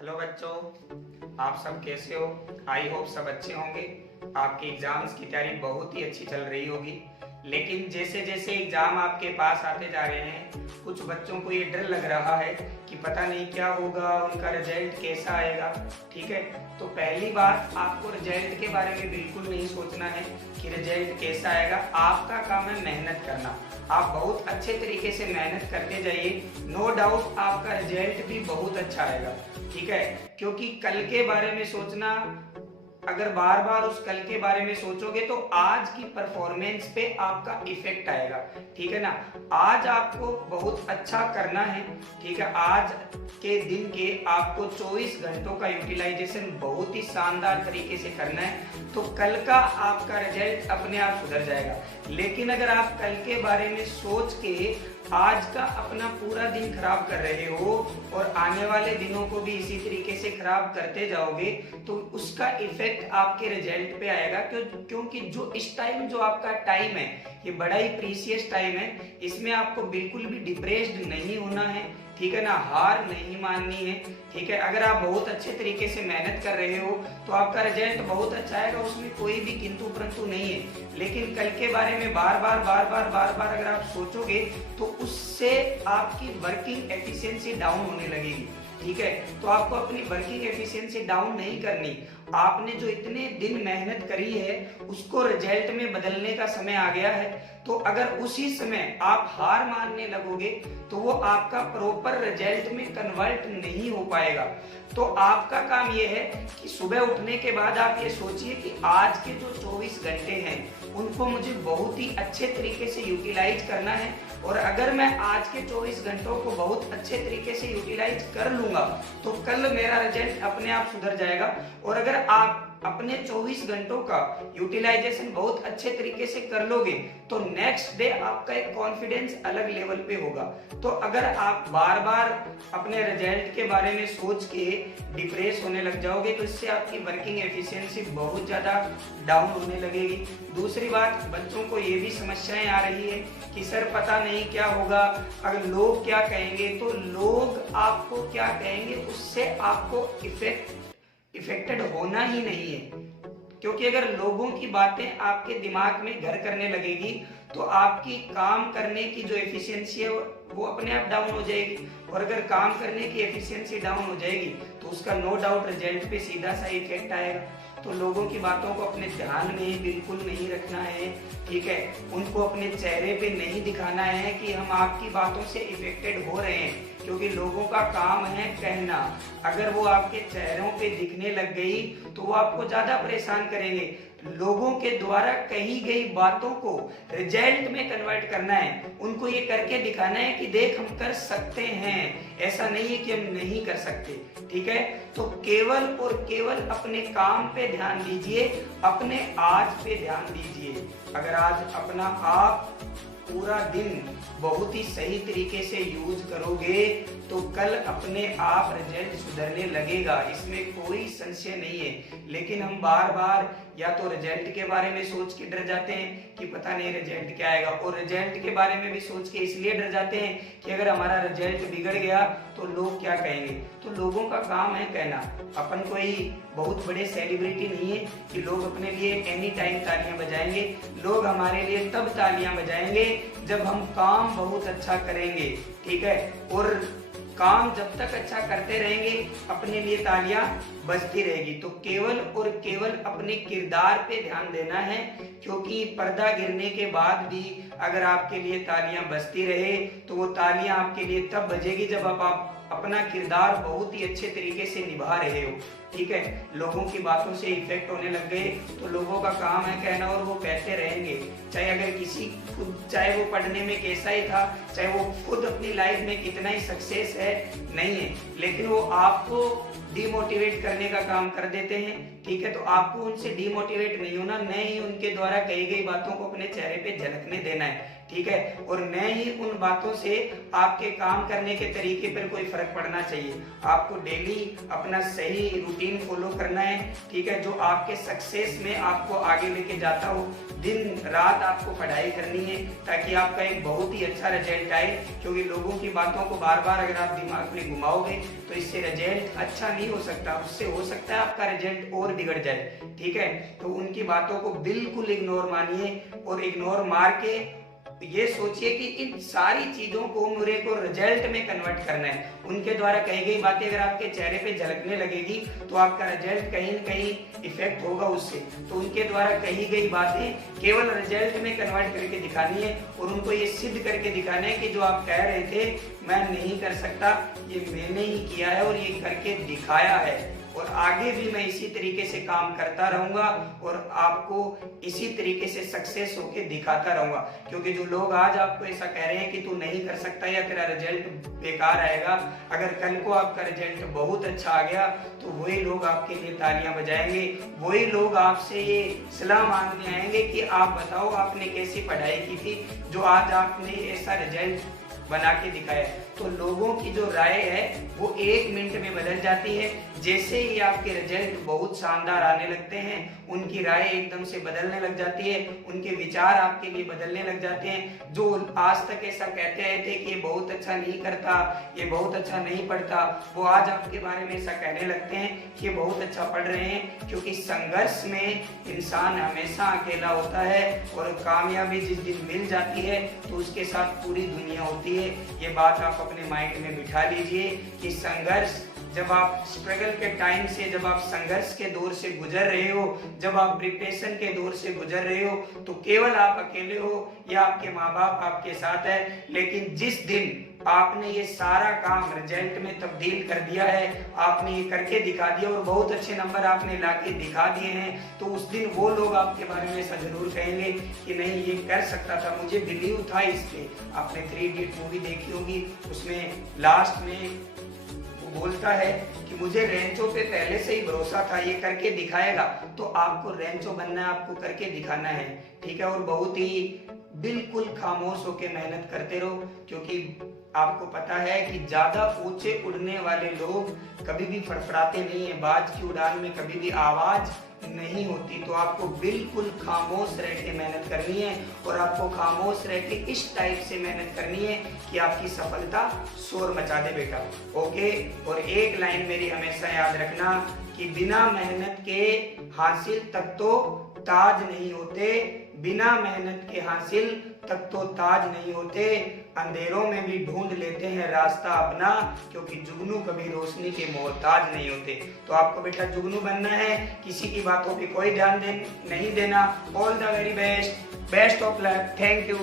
Hello बच्चों, आप सब कैसे हो? आई होप सब अच्छे होंगे। आपके एग्जाम्स की तैयारी बहुत ही अच्छी चल रही होगी। लेकिन जैसे जैसे एग्जाम आपके पास आते जा रहे हैं, कुछ बच्चों को ये डर लग रहा है कि पता नहीं क्या होगा, उनका रिजल्ट कैसा आएगा। ठीक है, तो पहली बात, आपको रिजल्ट के बारे में बिल्कुल नहीं सोचना है कि रिजल्ट कैसा आएगा। आपका काम है मेहनत करना। आप बहुत अच्छे तरीके से मेहनत करते जाइए, नो डाउट आपका रिजल्ट भी बहुत अच्छा आएगा। ठीक है, क्योंकि कल के बारे में सोचना, अगर बार बार उस कल के बारे में सोचोगे तो आज की परफॉर्मेंस पे आपका इफेक्ट आएगा। ठीक है ना, आज आपको बहुत अच्छा करना है। ठीक है, आज के दिन के आपको 24 घंटों का यूटिलाइजेशन बहुत ही शानदार तरीके से करना है, तो कल का आपका रिजल्ट अपने आप सुधर जाएगा। लेकिन अगर आप कल के बारे में सोच के आज का अपना पूरा दिन खराब कर रहे हो और आने वाले दिनों को भी इसी तरीके से खराब करते जाओगे, तो उसका इफेक्ट आपके रिजल्ट पे आएगा। क्योंकि जो इस टाइम जो आपका टाइम है, ये बड़ा ही प्रीशियस टाइम है। इसमें आपको बिल्कुल भी डिप्रेस्ड नहीं होना है। ठीक है ना, हार नहीं माननी है। ठीक है, अगर आप बहुत अच्छे तरीके से मेहनत कर रहे हो तो आपका रिजल्ट बहुत अच्छा आएगा, उसमें कोई भी किंतु परंतु नहीं है। लेकिन कल के बारे में बार बार अगर आप सोचोगे तो उससे आपकी वर्किंग एफिशिएंसी डाउन होने लगेगी। ठीक है, तो आपको अपनी वर्किंग एफिशिएंसी डाउन नहीं करनी। आपने जो इतने दिन मेहनत करी है उसको रिजल्ट में बदलने का समय आ गया है। तो अगर उसी समय आप हार मानने लगोगे तो वो आपका प्रॉपर रिजल्ट में कन्वर्ट नहीं हो पाएगा। तो आपका काम ये है कि सुबह उठने के बाद आप ये सोचिए कि आज के जो 24 घंटे हैं उनको मुझे बहुत ही अच्छे तरीके से यूटिलाइज करना है। और अगर मैं आज के 24 घंटों को बहुत अच्छे तरीके से यूटिलाइज कर लूंगा तो कल मेरा रिजल्ट अपने आप सुधर जाएगा। और अगर आप अपने 24 घंटों का यूटिलाइजेशन बहुत अच्छे तरीके से कर लोगे तो नेक्स्ट डे आपका एक कॉन्फिडेंस अलग लेवल पे होगा। तो अगर आप बार बार अपने रिजल्ट के बारे में सोच के डिप्रेस होने लग जाओगे तो इससे आपकी वर्किंग एफिशिएंसी बहुत ज्यादा डाउन होने लगेगी। दूसरी बात, बच्चों को ये भी समस्याएं आ रही है कि सर पता नहीं क्या होगा, अगर लोग क्या कहेंगे। तो लोग आपको क्या कहेंगे उससे आपको इफेक्टेड होना ही नहीं है। क्योंकि अगर लोगों की बातें आपके दिमाग में घर करने लगेगी तो आपकी काम करने की जो एफिशिएंसी है वो अपने आप डाउन हो जाएगी। और अगर काम करने की एफिशिएंसी डाउन हो जाएगी तो उसका नो डाउट रिजल्ट पे सीधा सा इफेक्ट आएगा। तो लोगों की बातों को अपने ध्यान में बिल्कुल नहीं रखना है। ठीक है, उनको अपने चेहरे पे नहीं दिखाना है कि हम आपकी बातों से इफेक्टेड हो रहे हैं, क्योंकि लोगों का काम है कहना। अगर वो आपके चेहरों पे दिखने लग गई तो वो आपको ज्यादा परेशान करेंगे। लोगों के द्वारा कही गई बातों को रिजल्ट में कन्वर्ट करना है, उनको ये करके दिखाना है कि देख हम कर सकते हैं, ऐसा नहीं है कि हम नहीं कर सकते। ठीक है, तो केवल और केवल अपने काम पे ध्यान दीजिए, अपने आज पे ध्यान दीजिए। अगर आज अपना आप पूरा दिन बहुत ही सही तरीके से यूज करोगे तो कल अपने आप रिजल्ट सुधरने लगेगा, इसमें कोई संशय नहीं है। लेकिन हम बार बार या तो रिजल्ट के बारे में सोच के डर जाते हैं कि पता नहीं रिजल्ट क्या आएगा, और रिजल्ट के बारे में भी सोच के इसलिए डर जाते हैं कि अगर हमारा रिजल्ट बिगड़ गया तो लोग क्या कहेंगे। तो लोगों का काम है कहना। अपन कोई बहुत बड़े सेलिब्रिटी नहीं है कि लोग अपने लिए एनी टाइम तालियां बजाएंगे। लोग हमारे लिए तब तालियां बजाएंगे जब हम काम बहुत अच्छा करेंगे। ठीक है, और काम जब तक अच्छा करते रहेंगे अपने लिए तालियां बजती रहेगी। तो केवल और केवल अपने किरदार पे ध्यान देना है, क्योंकि पर्दा गिरने के बाद भी अगर आपके लिए तालियां बजती रहे तो वो तालियां आपके लिए तब बजेगी जब आप अपना किरदार बहुत ही अच्छे तरीके से निभा रहे हो। ठीक है, लोगों की बातों से इफेक्ट होने लग गए तो लोगों का काम है कहना, और वो कहते रहेंगे। चाहे अगर चाहे वो पढ़ने में कैसा ही था, चाहे वो खुद अपनी लाइफ में कितना ही सक्सेस है नहीं है, लेकिन वो आपको डिमोटिवेट करने का काम कर देते हैं। ठीक है, तो आपको उनसे डिमोटिवेट नहीं होना, नहीं उनके द्वारा कही गई बातों को अपने चेहरे पे झलकने देना है। ठीक है, और न ही उन बातों से आपके काम करने के तरीके पर कोई फर्क पड़ना चाहिए। आपको डेली अपना सही रूटीन फॉलो करना है, ठीक है, जो आपके सक्सेस में आपको आगे लेके जाता हो। दिन रात आपको पढ़ाई करनी है ताकि आपका एक बहुत ही अच्छा रिजल्ट आए, क्योंकि लोगों की बातों को बार बार अगर आप दिमाग में घुमाओगे तो इससे रिजल्ट अच्छा नहीं हो सकता, उससे हो सकता है आपका रिजल्ट और बिगड़ जाए, ठीक है। तो उनकी बातों को बिल्कुल इग्नोर मानिए, और इग्नोर मार के ये सोचिए कि इन सारी चीजों को मेरे को रिजल्ट में कन्वर्ट करना है। उनके द्वारा कही गई बातें अगर आपके चेहरे पे झलकने लगेगी तो आपका रिजल्ट कहीं न कहीं इफेक्ट होगा उससे। तो उनके द्वारा कही गई बातें केवल रिजल्ट में कन्वर्ट करके दिखानी है, और उनको ये सिद्ध करके दिखाना है कि जो आप कह रहे थे मैं नहीं कर सकता, ये मैंने ही किया है और ये करके दिखाया है, और आगे भी मैं इसी तरीके से काम करता रहूंगा और आपको इसी तरीके से सक्सेस होके दिखाता रहूंगा। क्योंकि जो लोग आज आपको ऐसा कह रहे हैं कि तू नहीं कर सकता या तेरा रिजल्ट बेकार आएगा, अगर कल को आपका रिजल्ट बहुत अच्छा आ गया तो वही लोग आपके लिए तालियां बजाएंगे, वही लोग आपसे ये सलाह मांगने आएंगे कि आप बताओ आपने कैसी पढ़ाई की थी जो आज आपने ऐसा रिजल्ट बना के दिखाया। तो लोगों की जो राय है वो 1 मिनट में बदल जाती है। जैसे ही आपके रिजल्ट बहुत शानदार आने लगते हैं, उनकी राय एकदम से बदलने लग जाती है, उनके विचार आपके लिए बदलने लग जाते हैं। जो आज तक ऐसा कहते आए थे कि ये बहुत अच्छा नहीं करता, ये बहुत अच्छा नहीं पढ़ता, वो आज आपके बारे में ऐसा कहने लगते हैं कि ये बहुत अच्छा पढ़ रहे हैं। क्योंकि संघर्ष में इंसान हमेशा अकेला होता है, और कामयाबी जिस दिन मिल जाती है तो उसके साथ पूरी दुनिया होती है। ये बात आप अपने माइंड में बिठा लीजिए कि संघर्ष, जब आप स्ट्रगल के टाइम से, जब आप संघर्ष के दौर से गुजर रहे हो, जब आप प्रिपरेशन के दौर से गुजर रहे हो, तो केवल आप अकेले हो या आपके माँ बाप आपके साथ है। लेकिन जिस दिन आपने ये सारा काम रिजल्ट में तब्दील कर दिया है, आपने ये करके दिखा दिया और बहुत अच्छे नंबर आपने लाके दिखा दिए हैं, तो उस दिन वो लोग आपके बारे में ऐसा जरूर कहेंगे कि नहीं ये कर सकता था, मुझे बिलीव था इस पे। आपने 3 इडियट मूवी देखी होगी, उसमें लास्ट में बोलता है कि मुझे रेंचो पे पहले से ही भरोसा था, ये करके दिखाएगा। तो आपको रेंचो बनना है, आपको करके दिखाना है, ठीक है। और बहुत ही बिल्कुल खामोश होके मेहनत करते रहो, क्योंकि आपको पता है कि ज्यादा ऊंचे उड़ने वाले लोग कभी भी फड़फड़ाते नहीं है। बाज की उड़ान में कभी भी आवाज नहीं होती। तो आपको बिल्कुल खामोश रह के मेहनत करनी है, और आपको खामोश रह के इस टाइप से मेहनत करनी है कि आपकी सफलता शोर मचा दे बेटा, ओके। और एक लाइन मेरी हमेशा याद रखना कि बिना मेहनत के हासिल तक तो ताज नहीं होते, बिना मेहनत के हासिल तक तो ताज नहीं होते। अंधेरों में भी ढूंढ लेते हैं रास्ता अपना, क्योंकि जुगनू कभी रोशनी के मोहताज नहीं होते। तो आपको बेटा जुगनू बनना है, किसी की बातों पे कोई ध्यान नहीं देना। All the very best, best of luck, thank you.